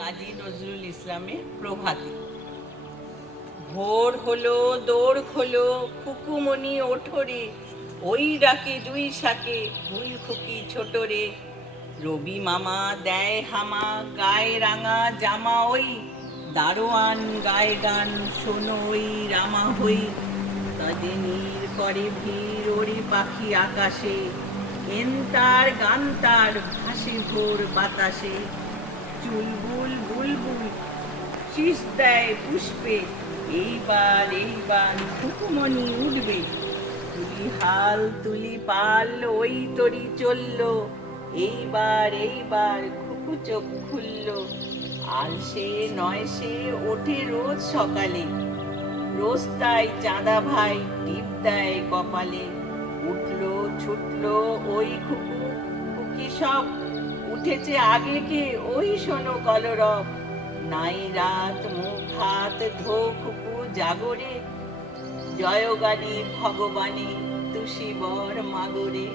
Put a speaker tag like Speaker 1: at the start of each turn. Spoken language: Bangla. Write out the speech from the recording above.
Speaker 1: কাজী নজরুল ইসলামের প্রভাতী। ভোর হলো দৌড় খোলো, খুকুমণি ওঠরে, ওই ডাকে দুই শাকে ফুল খুকি ছোটরে রবি মামা দেয় হামা, গায়ে রাঙা জামা ওই, দারোয়ান গায়ে গান শোনো ওই রামা হই। কাজে নীর করে ভিড় ওরে পাখি আকাশে, এন তার গান তার ভাসে ভোর বাতাসে। চুলবুল বুলবুল শীষ দেয় পুষ্পে, এইবার এইবার হুকুমনি উঠবে। তুলি হাল তুলি পাল ওই তরি চলল। এইবার এইবার খুকু চোখ খুলল। আল সে নয় সে ওঠে রোজ সকালে। রোজ তাই চাঁদা ভাই টিপ দেয় কপালে। উঠল, ছুটলো ওই খুকু খুকি সব? উঠেছে আগে কে ওই শোনো কলরব? নাই রাত, মুখ, হাত, ধোকু জাগরে। জয়গানী, ভগবানে তুষি বর মাগরে।